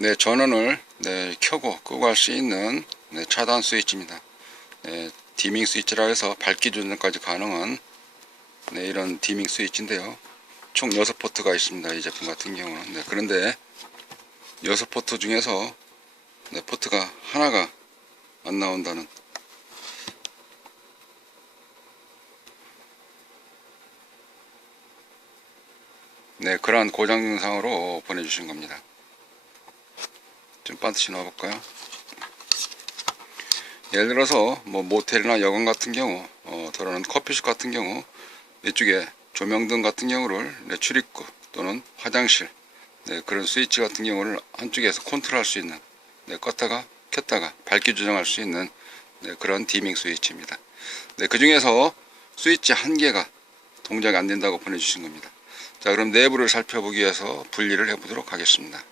네, 전원을 켜고 끄고 할 수 있는 차단 스위치입니다. 디밍 스위치라 해서 밝기 조절까지 가능한 이런 디밍 스위치인데요. 총 6포트가 있습니다. 이 제품 같은 경우는. 그런데 6포트 중에서 포트가 하나가 안 나온다는 그러한 고장 증상으로 보내주신 겁니다. 좀 반드시 넣어볼까요? 예를 들어서 뭐 모텔이나 여관 같은 경우, 더러는 커피숍 같은 경우 이쪽에 조명등 같은 경우를 출입구 또는 화장실 그런 스위치 같은 경우를 한쪽에서 컨트롤할 수 있는 껐다가 켰다가 밝기 조정할 수 있는 그런 디밍 스위치입니다. 그 중에서 스위치 한 개가 동작이 안 된다고 보내주신 겁니다. 자, 그럼 내부를 살펴보기 위해서 분리를 해 보도록 하겠습니다.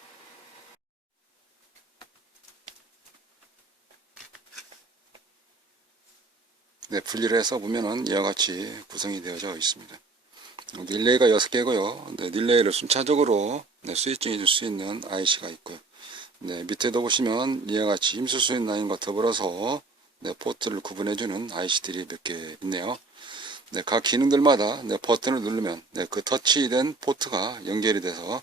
분리를 해서 보면은 이와 같이 구성이 되어져 있습니다. 릴레이가 6개고요. 릴레이를 순차적으로 스위칭해 줄 수 있는 IC가 있고요. 밑에도 보시면 이와 같이 힘쓸 수 있는 라인과 더불어서 포트를 구분해주는 IC들이 몇 개 있네요. 각 기능들마다 버튼을 누르면 그 터치된 포트가 연결이 돼서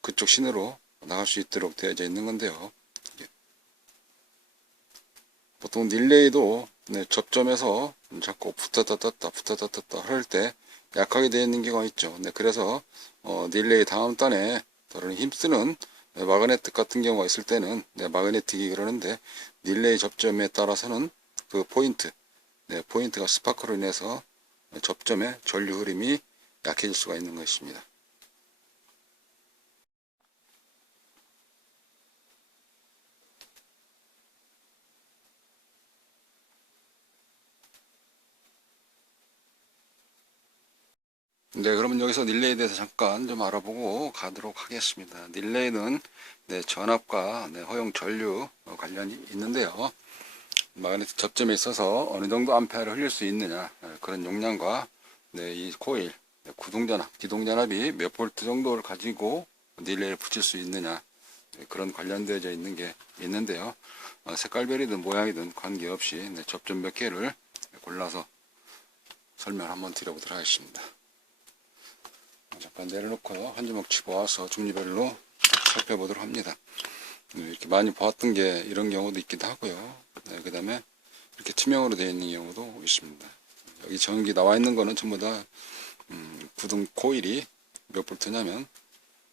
그쪽 신으로 나갈 수 있도록 되어져 있는 건데요. 보통 릴레이도 접점에서 자꾸 붙었다 떴다 붙었다 떴다 할 때 약하게 되어 있는 경우가 있죠. 그래서 릴레이 다음 단에 다른 힘쓰는 마그네틱 같은 경우가 있을 때는 마그네틱이 그러는데 릴레이 접점에 따라서는 그 포인트가 스파크로 인해서 접점의 전류 흐름이 약해질 수가 있는 것입니다. 그러면 여기서 릴레이에 대해서 잠깐 좀 알아보고 가도록 하겠습니다. 릴레이는 전압과 허용 전류 관련이 있는데요. 마그네틱 접점에 있어서 어느 정도 암페어를 흘릴 수 있느냐 그런 용량과 이 코일 구동전압, 기동전압이 몇 볼트 정도를 가지고 릴레이를 붙일 수 있느냐 그런 관련되어져 있는 게 있는데요. 색깔별이든 모양이든 관계없이 접점 몇 개를 골라서 설명 한번 드려보도록 하겠습니다. 잠깐 내려놓고 한 주먹 치고 와서 중리별로 살펴보도록 합니다. 이렇게 많이 보았던 게 이런 경우도 있기도 하고요. 그 다음에 이렇게 투명으로 되어 있는 경우도 있습니다. 여기 전기 나와 있는 거는 전부 다 구동 코일이 몇 볼트냐면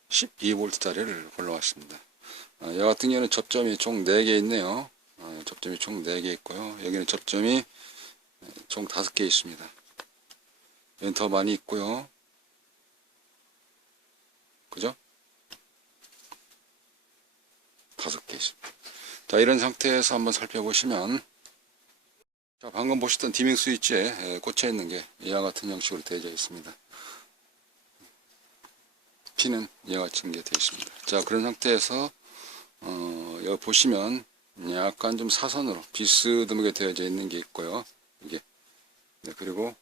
12V 짜리를 골라왔습니다. 이 같은 경우는 접점이 총 4개 있네요. 접점이 총 4개 있고요. 여기는 접점이 총 5개 있습니다. 여기는 더 많이 있고요. 그죠? 5개 있습니다. 자, 이런 상태에서 한번 살펴보시면, 자, 방금 보셨던 디밍 스위치에 꽂혀 있는 게 이와 같은 형식으로 되어져 있습니다. 핀은 이와 같은 게 되어 있습니다. 자, 그런 상태에서 여기 보시면 약간 좀 사선으로 비스듬하게 되어져 있는 게 있고요. 이게 그리고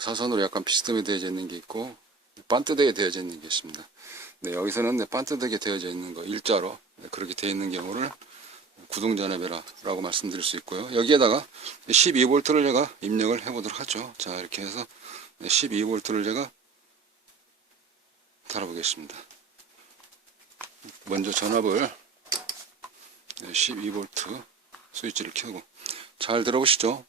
사선으로 약간 비스듬하게 되어져 있는 게 있고 반듯하게 되어져 있는 게 있습니다. 여기서는 반듯하게 되어져 있는 거 일자로 그렇게 되어 있는 경우를 구동전압이라고 말씀드릴 수 있고요. 여기에다가 12V를 제가 입력을 해 보도록 하죠. 자, 이렇게 해서 12V를 제가 달아보겠습니다. 먼저 전압을 12V 스위치를 켜고 잘 들어보시죠.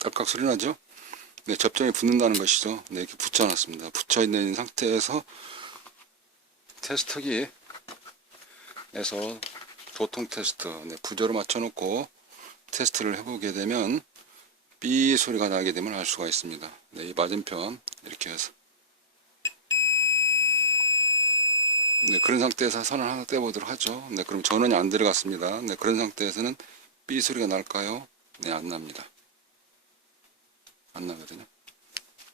딸깍 소리 나죠? 접점이 붙는다는 것이죠. 이렇게 붙여놨습니다. 붙여있는 상태에서 테스터기에서 도통 테스트 구조를 맞춰놓고 테스트를 해보게 되면 삐 소리가 나게 되면 알 수가 있습니다. 이 맞은편 이렇게 해서 그런 상태에서 선을 하나 떼보도록 하죠. 그럼 전원이 안 들어갔습니다. 그런 상태에서는 삐 소리가 날까요? 안 납니다. 안 나거든요.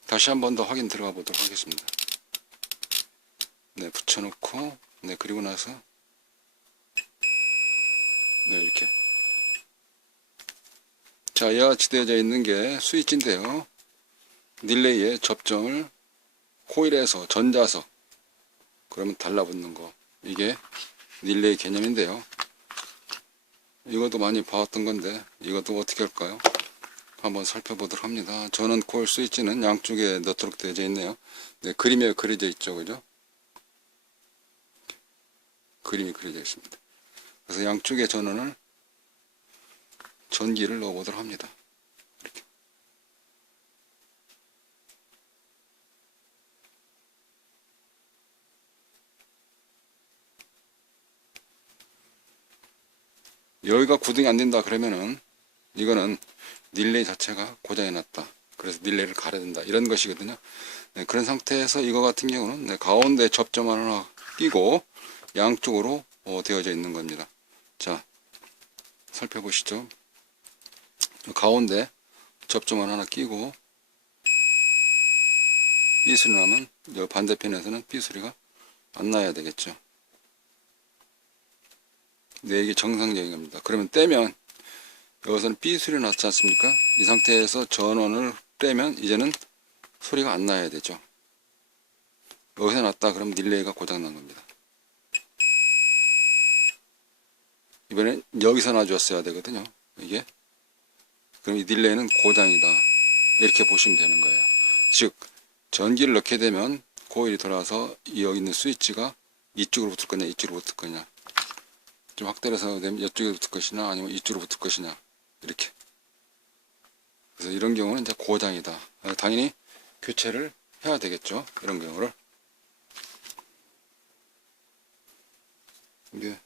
다시 한 번 더 확인 들어가 보도록 하겠습니다. 붙여놓고 그리고 나서 네, 이렇게. 자, 이와 같이 되어져 있는 게 스위치인데요. 릴레이에 접점을 코일에서 전자석, 그러면 달라붙는 거. 이게 릴레이 개념인데요. 이것도 많이 봐왔던 건데, 이것도 어떻게 할까요? 한번 살펴보도록 합니다. 전원 코일 스위치는 양쪽에 넣도록 되어져 있네요. 네, 그림에 그려져 있죠. 그죠? 그림이 그려져 있습니다. 그래서 양쪽에 전원을, 전기를 넣어보도록 합니다. 이렇게. 여기가 구동이 안 된다 그러면은 이거는 릴레이 자체가 고장이 났다. 그래서 릴레이를 갈아야 된다. 이런 것이거든요. 네, 그런 상태에서 이거 같은 경우는 네, 가운데 접점 하나 끼고 양쪽으로 되어져 있는 겁니다. 자, 살펴보시죠. 가운데 접점을 하나 끼고 이 소리 나면 이 반대편에서는 삐 소리가 안 나야 되겠죠. 네, 이게 정상적인 겁니다. 그러면 떼면 여기서는 삐 소리 났지 않습니까? 이 상태에서 전원을 떼면 이제는 소리가 안 나야 되죠. 여기서 났다 그러면 릴레이가 고장난 겁니다. 이번엔 여기서 놔줬어야 되거든요. 이게. 그럼 이 릴레이는 고장이다. 이렇게 보시면 되는 거예요. 즉, 전기를 넣게 되면 코일이 돌아서 여기 있는 스위치가 이쪽으로 붙을 거냐, 이쪽으로 붙을 거냐. 좀 확대해서 되면 이쪽으로 붙을 것이냐, 아니면 이쪽으로 붙을 것이냐. 이렇게. 그래서 이런 경우는 이제 고장이다. 당연히 교체를 해야 되겠죠. 이런 경우를. 이게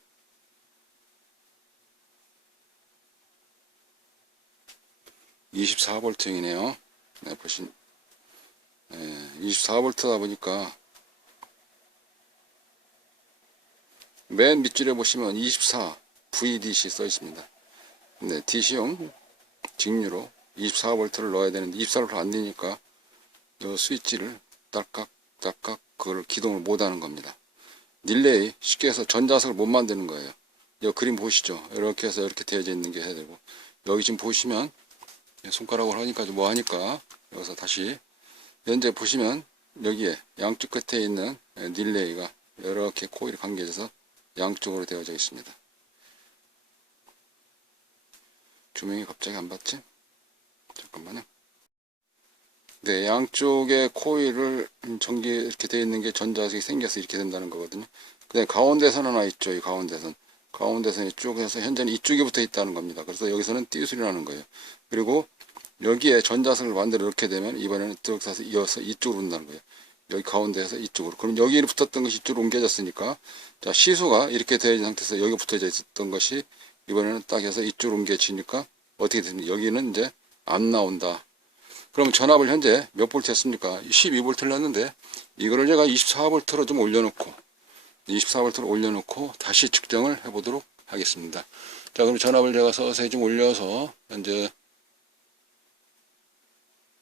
24V이네요. 네, 보신, 24V다 보니까 맨 밑줄에 보시면 24 VDC 써 있습니다. 네, DC용 직류로 24V를 넣어야 되는데 24V를 안 되니까 이 스위치를 딸깍 그걸 기동을 못 하는 겁니다. 릴레이 쉽게 해서 전자석을 못 만드는 거예요. 이 그림 보시죠. 이렇게 해서 이렇게 되어져 있는 게 해야 되고, 여기 지금 보시면 손가락으로 하니까 좀 뭐하니까 여기서 다시 현재 보시면 여기에 양쪽 끝에 있는 릴레이가 이렇게 코일이 관계돼서 양쪽으로 되어져 있습니다. 조명이 갑자기 안 받지? 잠깐만요. 네, 양쪽에 코일을 전기 이렇게 되어 있는 게 전자석이 생겨서 이렇게 된다는 거거든요. 그다음에 가운데선 하나 있죠. 이 가운데선. 가운데선 이쪽에서 현재는 이쪽에 붙어 있다는 겁니다. 그래서 여기서는 띠소리 나는 거예요. 그리고 여기에 전자석을 만들어 넣게 되면 이번에는 쭉 사서 이어서 이쪽으로 온다는 거예요. 여기 가운데에서 이쪽으로. 그럼 여기 붙었던 것이 이쪽으로 옮겨졌으니까, 자, 시수가 이렇게 되어 있는 상태에서 여기 붙어져 있었던 것이 이번에는 딱 해서 이쪽으로 옮겨지니까 어떻게 됩니까? 여기는 이제 안 나온다. 그럼 전압을 현재 몇 볼트 했습니까? 12V를 냈는데 이거를 제가 24V로 좀 올려놓고 24V로 올려놓고 다시 측정을 해보도록 하겠습니다. 자, 그럼 전압을 제가 서서히 좀 올려서 현재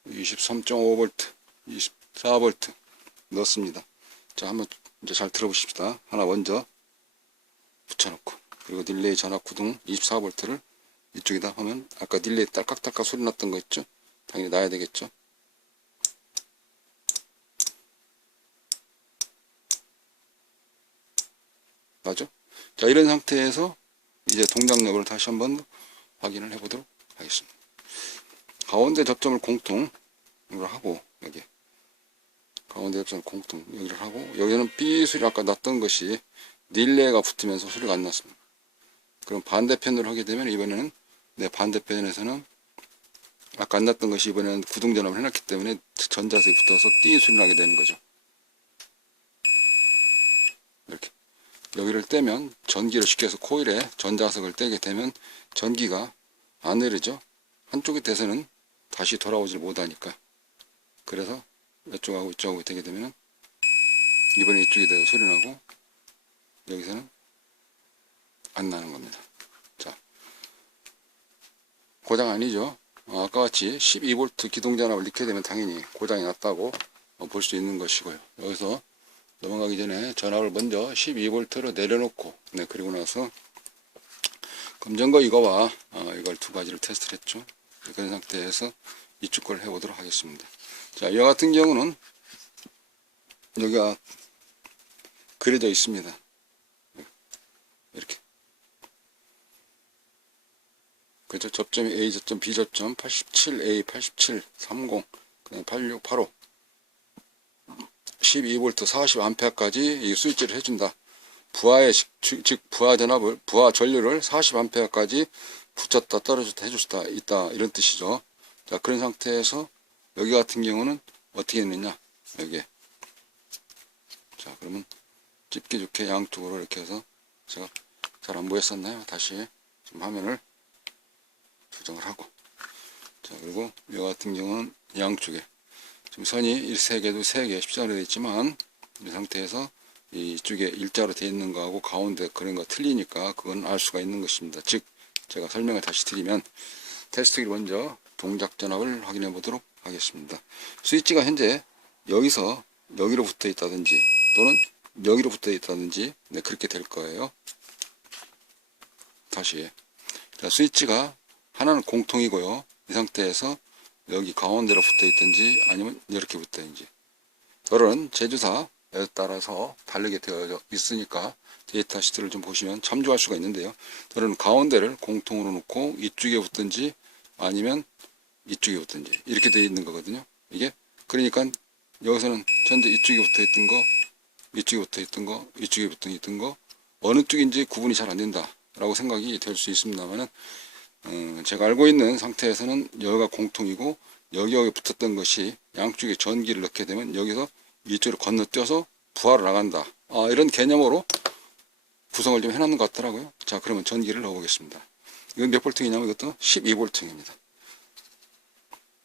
23.5V, 24V 넣었습니다. 자, 한번 이제 잘 들어보십시다. 하나 먼저 붙여놓고, 그리고 릴레이 전압 구동 24V를 이쪽에다 하면 아까 릴레이 딸깍딸깍 소리 났던 거 있죠? 당연히 나야 되겠죠? 맞죠? 자, 이런 상태에서 이제 동작 여부를 다시 한번 확인을 해보도록 하겠습니다. 가운데 접점을 공통으로 하고, 여기 가운데 접점을 공통 여기를 하고, 여기는 삐 소리 아까 났던 것이 릴레이가 붙으면서 소리가 안 났습니다. 그럼 반대편으로 하게 되면 이번에는 내 반대편에서는 아까 안 났던 것이 이번에는 구동전압을 해놨기 때문에 전자석이 붙어서 띠 소리 나게 되는 거죠. 이렇게 여기를 떼면 전기를 쉽게 해서 코일에 전자석을 떼게 되면 전기가 안 흐르죠. 한쪽이 돼서는 다시 돌아오질 못하니까. 그래서 이쪽하고 이쪽하고 되게 되면 이번에 이쪽이 돼서 소리 나고 여기서는 안 나는 겁니다. 자, 고장 아니죠. 아까 같이 12V 기동전압을 넣게 되면 당연히 고장이 났다고 볼 수 있는 것이고요. 여기서 넘어가기 전에 전압을 먼저 12V로 내려놓고, 네, 그리고 나서 검정거 이거와 이걸 두 가지를 테스트를 했죠. 그런 상태에서 이쪽 걸 해보도록 하겠습니다. 자, 이와 같은 경우는 여기가 그려져 있습니다. 이렇게. 그죠? 접점이 A 저점, B 저점, 87A, 87, 30, 그다음 86, 85, 12V, 40A까지 이 스위치를 해준다. 즉 부하 전압을, 부하 전류를 40A까지 붙였다 떨어졌다 해줄 수 있다, 이런 뜻이죠. 자, 그런 상태에서 여기 같은 경우는 어떻게 했느냐, 여기에. 자, 그러면 집게 좋게 양쪽으로 이렇게 해서, 제가 잘 안 보였었나요? 다시 지금 화면을 조정을 하고. 자, 그리고 이 같은 경우는 양쪽에 지금 선이 1세개도 3개 십자로 되어 있지만, 이 상태에서 이쪽에 일자로 되어 있는 거하고 가운데 그런 거 틀리니까 그건 알 수가 있는 것입니다. 즉, 제가 설명을 다시 드리면, 테스트기를 먼저 동작 전압을 확인해 보도록 하겠습니다. 스위치가 현재 여기서 여기로 붙어 있다든지 또는 여기로 붙어 있다든지, 네, 그렇게 될 거예요. 다시. 자, 스위치가 하나는 공통이고요. 이 상태에서 여기 가운데로 붙어 있든지 아니면 이렇게 붙어 있든지, 여러분 제조사에 따라서 다르게 되어 있으니까 데이터 시트를 좀 보시면 참조할 수가 있는데요. 저는 가운데를 공통으로 놓고 이쪽에 붙든지 아니면 이쪽에 붙든지 이렇게 되어 있는 거거든요. 이게 그러니까 여기서는 현재 이쪽에 붙어 있던 거, 이쪽에 붙어 있던 거, 이쪽에 붙어 있던 거 어느 쪽인지 구분이 잘 안 된다 라고 생각이 될 수 있습니다만은, 제가 알고 있는 상태에서는 여기가 공통이고 여기 붙었던 것이 양쪽에 전기를 넣게 되면 여기서 이쪽으로 건너뛰어서 부하로 나간다, 이런 개념으로 구성을 좀 해놓는 것 같더라고요. 자, 그러면 전기를 넣어 보겠습니다. 이건 몇 볼트이냐면 이것도 12V입니다.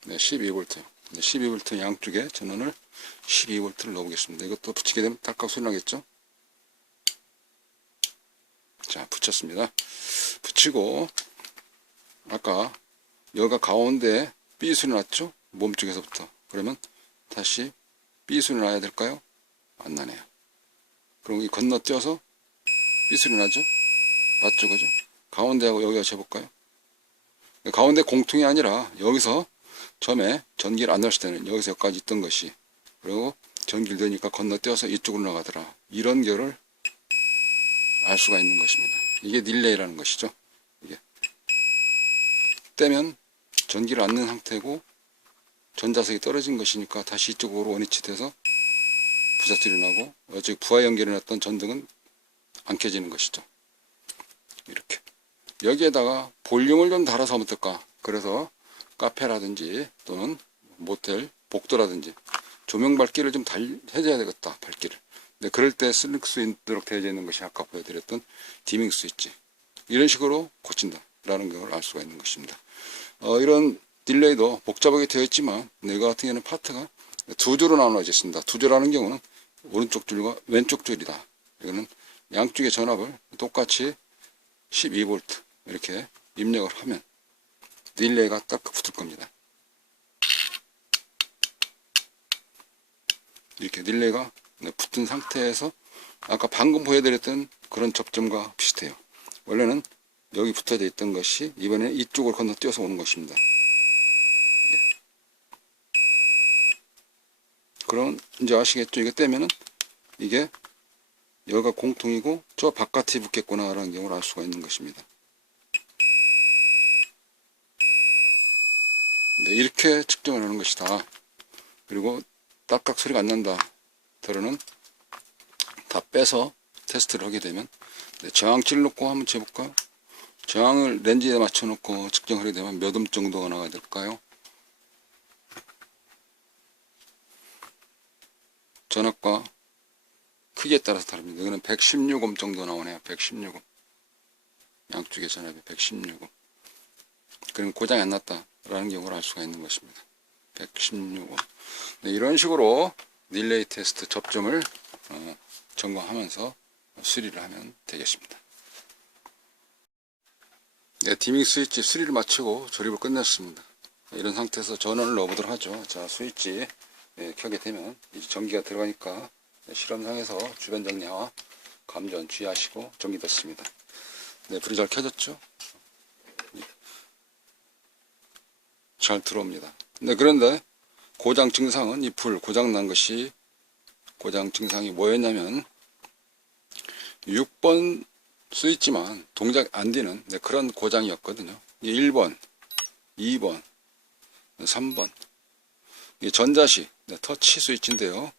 네, 12V. 네, 12V 양쪽에 전원을 12V를 넣어 보겠습니다. 이것도 붙이게 되면 딸깍 소리 나겠죠? 자, 붙였습니다. 붙이고, 아까 여기가 가운데 B 소리 났죠? 몸쪽에서부터. 그러면 다시 B 소리 나야 될까요? 안 나네요. 그럼 이 건너뛰어서 B 소리 나죠? 맞죠? 그죠? 가운데하고 여기가 재볼까요? 가운데 공통이 아니라 여기서 처음에 전기를 안 넣었을 때는 여기서 여기까지 있던 것이, 그리고 전기를 넣으니까 건너뛰어서 이쪽으로 나가더라, 이런 결을 알 수가 있는 것입니다. 이게 릴레이라는 것이죠. 이게 떼면 전기를 안 넣은 상태고 전자석이 떨어진 것이니까 다시 이쪽으로 원위치 돼서 부사소리 나고, 즉 부하 연결해 놨던 전등은 안 켜지는 것이죠. 이렇게 여기에다가 볼륨을 좀 달아서 하면 어떨까. 그래서 카페라든지 또는 모텔, 복도라든지 조명 밝기를 좀 해줘야 되겠다, 밝기를. 네, 그럴 때 쓸 수 있도록 되어져 있는 것이 아까 보여드렸던 디밍 스위치. 이런 식으로 고친다 라는 걸 알 수가 있는 것입니다. 이런 딜레이도 복잡하게 되어 있지만, 이거 같은 경우는 파트가 두 줄로 나눠져 있습니다. 두 줄하는 경우는 오른쪽 줄과 왼쪽 줄이다. 이거는 양쪽의 전압을 똑같이 12V 이렇게 입력을 하면 딜레이가 딱 붙을 겁니다. 이렇게 딜레이가 붙은 상태에서 아까 방금 보여드렸던 그런 접점과 비슷해요. 원래는 여기 붙어져 있던 것이 이번에 이쪽으로 건너뛰어서 오는 것입니다. 그럼 이제 아시겠죠? 이거 떼면은 이게 여기가 공통이고 저 바깥에 붙겠구나 라는 경우를 알 수가 있는 것입니다. 네, 이렇게 측정을 하는 것이다. 그리고 딸깍 소리가 안 난다 더러는 다 빼서 테스트를 하게 되면, 저항치를 놓고 한번 재볼까요? 저항을 렌즈에 맞춰 놓고 측정하게 되면 몇 옴 정도가 나와야 될까요? 전압과 크기에 따라서 다릅니다. 이거는 116옴 정도 나오네요. 116옴. 양쪽의 전압이 116옴. 그럼 고장이 안 났다라는 경우를 알 수가 있는 것입니다. 116옴. 네, 이런 식으로 릴레이 테스트 접점을 점검하면서 수리를 하면 되겠습니다. 네, 디밍 스위치 수리를 마치고 조립을 끝냈습니다. 이런 상태에서 전원을 넣어보도록 하죠. 자, 스위치 켜게 되면 이제 전기가 들어가니까 실험상에서 주변 정리와 감전 주의하시고 전기 닫습니다. 네, 불이 잘 켜졌죠? 잘 들어옵니다. 네, 그런데 고장 증상은 이 불 고장 난 것이 고장 증상이 뭐였냐면 6번 스위치만 동작 안 되는 네, 그런 고장이었거든요. 1번, 2번, 3번 이 전자식 네, 터치 스위치인데요.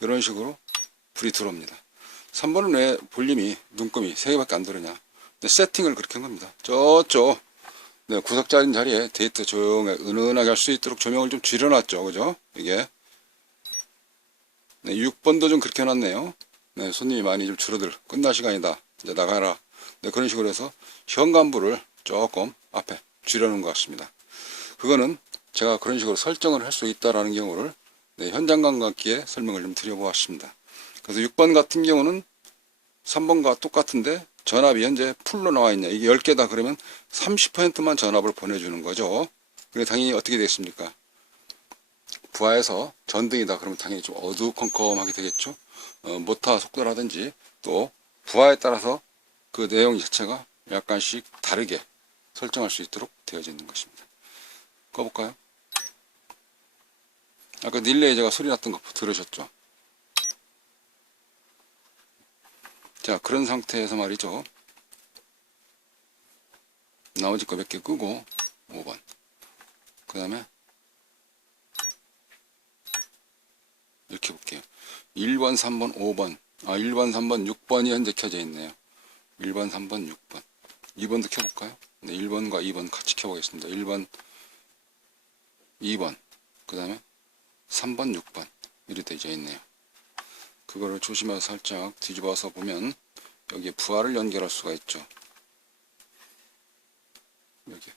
이런 식으로 불이 들어옵니다. 3번은 왜 볼륨이 눈금이 3개밖에 안 들으냐. 네, 세팅을 그렇게 한 겁니다. 저쪽 네, 구석자리 자리에 데이터 조용하게 은은하게 할 수 있도록 조명을 좀 줄여놨죠. 그죠? 이게 네, 6번도 좀 그렇게 해놨네요. 네, 손님이 많이 좀 줄어들 끝날 시간이다 이제 나가라. 네, 그런 식으로 해서 현관부를 조금 앞에 줄여놓은 것 같습니다. 그거는 제가 그런 식으로 설정을 할 수 있다라는 경우를 네, 현장 감각기에 설명을 좀 드려보았습니다. 그래서 6번 같은 경우는 3번과 똑같은데 전압이 현재 풀로 나와 있냐. 이게 10개다 그러면 30%만 전압을 보내주는 거죠. 그게 당연히 어떻게 되겠습니까? 부하에서 전등이다 그러면 당연히 좀 어두컴컴하게 되겠죠. 모터 속도라든지 또 부하에 따라서 그 내용 자체가 약간씩 다르게 설정할 수 있도록 되어져 있는 것입니다. 꺼볼까요? 아까 릴레이 제가 소리 났던 거 들으셨죠? 자, 그런 상태에서 말이죠. 나머지 거 몇 개 끄고 5번 그 다음에 이렇게 볼게요. 1번, 3번, 5번 1번, 3번, 6번이 현재 켜져 있네요. 1번, 3번, 6번 2번도 켜볼까요? 네, 1번과 2번 같이 켜보겠습니다. 1번, 2번 그 다음에 3번, 6번 이렇게 되어 있네요. 그거를 조심해서 살짝 뒤집어서 보면 여기에 부하를 연결할 수가 있죠. 여기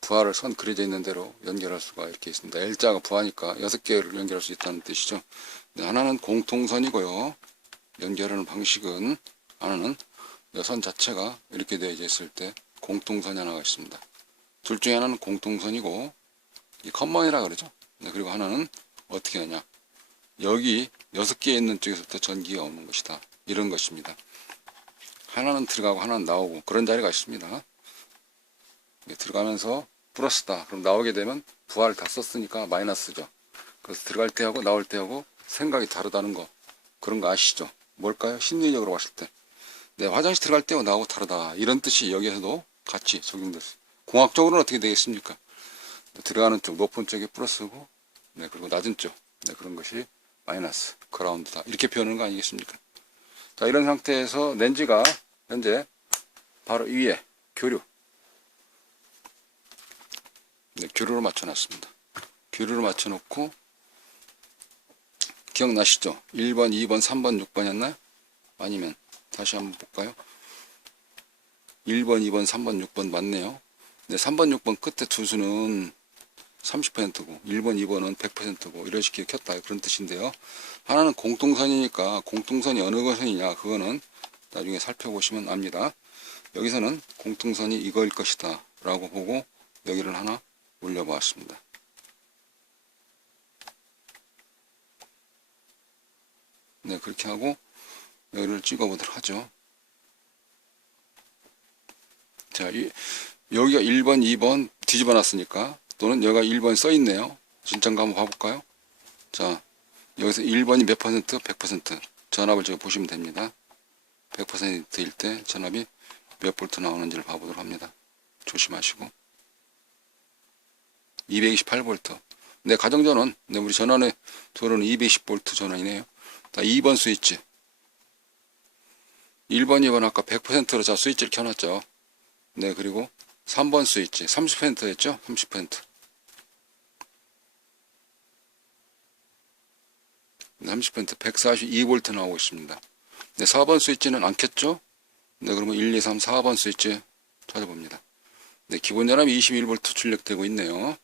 부하를 선 그려져 있는 대로 연결할 수가 이렇게 있습니다. L자가 부하니까 6개를 연결할 수 있다는 뜻이죠. 네, 하나는 공통선이고요. 연결하는 방식은 하나는 이 선 자체가 이렇게 되어 있을 때 공통선이 하나가 있습니다. 둘 중에 하나는 공통선이고 이 커먼이라 그러죠. 네, 그리고 하나는 어떻게 하냐. 여기 6개 있는 쪽에서부터 전기가 오는 것이다. 이런 것입니다. 하나는 들어가고 하나는 나오고 그런 자리가 있습니다. 들어가면서 플러스다. 그럼 나오게 되면 부하를 다 썼으니까 마이너스죠. 그래서 들어갈 때하고 나올 때하고 생각이 다르다는 거. 그런 거 아시죠? 뭘까요? 심리적으로 봤을 때. 네, 화장실 들어갈 때하고 나하고 다르다. 이런 뜻이 여기에서도 같이 적용됐어요. 공학적으로는 어떻게 되겠습니까? 들어가는 쪽, 높은 쪽이 플러스고, 네, 그리고 낮은 쪽. 네, 그런 것이 마이너스, 그라운드다. 이렇게 표현하는 거 아니겠습니까? 자, 이런 상태에서 렌즈가 현재 바로 위에 교류. 네, 교류로 맞춰놨습니다. 교류로 맞춰놓고, 기억나시죠? 1번, 2번, 3번, 6번이었나요? 아니면, 다시 한번 볼까요? 1번, 2번, 3번, 6번 맞네요. 네, 3번, 6번 끝에 두 수는 30%고 1번, 2번은 100%고 이런 식으로 켰다 그런 뜻인데요. 하나는 공통선이니까 공통선이 어느 것이냐 그거는 나중에 살펴보시면 압니다. 여기서는 공통선이 이거일 것이다 라고 보고 여기를 하나 올려보았습니다. 네, 그렇게 하고 여기를 찍어보도록 하죠. 자, 여기가 1번, 2번 뒤집어 놨으니까 또는 여기가 1번 써 있네요. 진짠가 한번 봐볼까요? 자, 여기서 1번이 몇 퍼센트? 100%. 전압을 제가 보시면 됩니다. 100%일 때 전압이 몇 볼트 나오는지를 봐보도록 합니다. 조심하시고. 228볼트. 네, 가정전원. 네, 우리 전원의 도로는 220볼트 전원이네요. 자, 2번 스위치. 1번, 2번 아까 100%로 자 스위치를 켜놨죠. 네, 그리고 3번 스위치 30%였죠? 30%. 30% 142V 나오고 있습니다. 네, 4번 스위치는 안 켰죠? 네, 그러면 1, 2, 3, 4번 스위치 찾아봅니다. 네, 기본 전압이 21V 출력되고 있네요.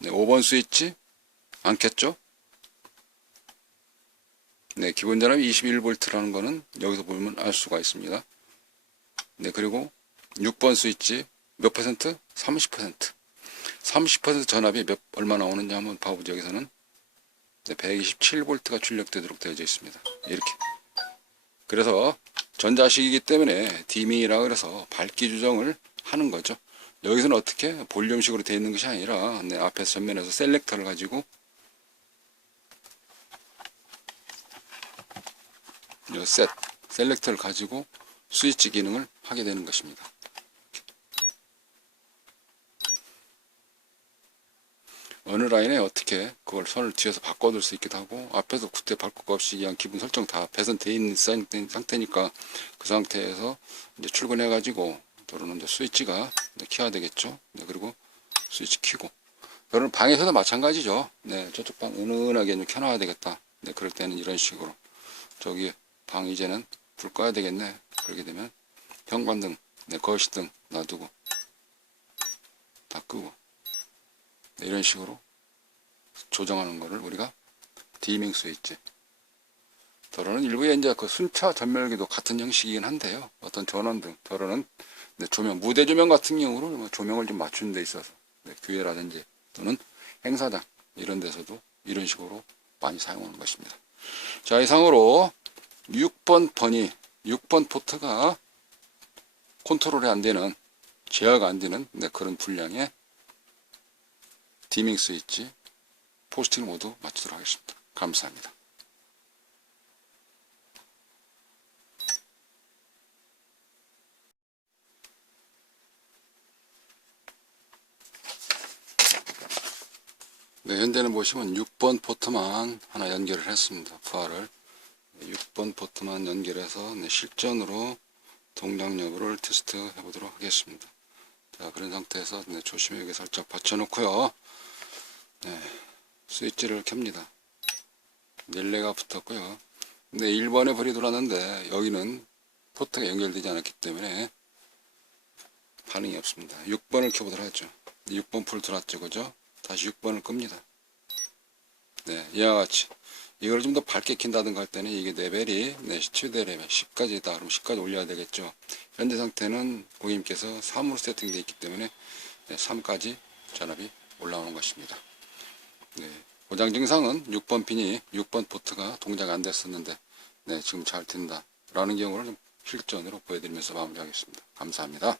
네, 5번 스위치 안 켰죠? 네, 기본 전압이 21V라는 거는 여기서 보면 알 수가 있습니다. 네, 그리고 6번 스위치 몇 퍼센트? 30%. 30% 전압이 얼마 나오는지 한번 봐보죠. 여기서는 네, 127V가 출력되도록 되어져 있습니다. 이렇게. 그래서 전자식이기 때문에 디밍이라 그래서 밝기 조정을 하는 거죠. 여기서는 어떻게 볼륨식으로 되어 있는 것이 아니라 네, 앞에서 전면에서 셀렉터를 가지고 셀렉터를 가지고 스위치 기능을 하게 되는 것입니다. 어느 라인에 어떻게 그걸 선을 뒤에서 바꿔둘 수 있기도 하고, 앞에서 그때 바꿀 것 없이 그냥 기본 설정 다 배선되어 있는 상태니까 그 상태에서 이제 출근해 가지고 또는 이제 스위치가 켜야 되겠죠. 네, 그리고 스위치 켜고, 여러분 방에서도 마찬가지죠. 네, 저쪽 방 은은하게 좀 켜놔야 되겠다. 네, 그럴 때는 이런 식으로 저기 방 이제는 불 꺼야 되겠네. 그렇게 되면 현관등, 네, 거실등 놔두고 다 끄고, 네, 이런 식으로 조정하는 거를 우리가 디밍 스위치. 더러는 일부에 이제 그 순차 전멸기도 같은 형식이긴 한데요. 어떤 전원등, 더러는 조명, 무대 조명 같은 경우로 조명을 좀 맞추는 데 있어서 교회라든지 또는 행사장 이런 데서도 이런 식으로 많이 사용하는 것입니다. 자, 이상으로 6번 포트가 컨트롤이 안 되는, 제어가 안 되는 그런 분량의 디밍 스위치 포스팅을 모두 마치도록 하겠습니다. 감사합니다. 네, 현재는 보시면 6번 포트만 하나 연결을 했습니다. 부하를 6번 포트만 연결해서 실전으로 동작 여부를 테스트 해보도록 하겠습니다. 자, 그런 상태에서 조심하게 살짝 받쳐놓고요. 네, 스위치를 켭니다. 릴레이가 붙었고요. 근데 1번에 불이 들어왔는데 여기는 포트가 연결되지 않았기 때문에 반응이 없습니다. 6번을 켜보도록 하죠. 6번 불 들어왔죠, 그죠? 다시 6번을 끕니다. 네, 이와 같이 이걸 좀 더 밝게 킨다든가 할 때는 이게 레벨이 최대 레벨 10까지다. 그럼 10까지 올려야 되겠죠. 현재 상태는 고객님께서 3으로 세팅되어 있기 때문에 3까지 전압이 올라오는 것입니다. 네, 고장 증상은 6번 핀이 6번 포트가 동작 안 됐었는데 지금 잘 된다 라는 경우를 실전으로 보여드리면서 마무리하겠습니다. 감사합니다.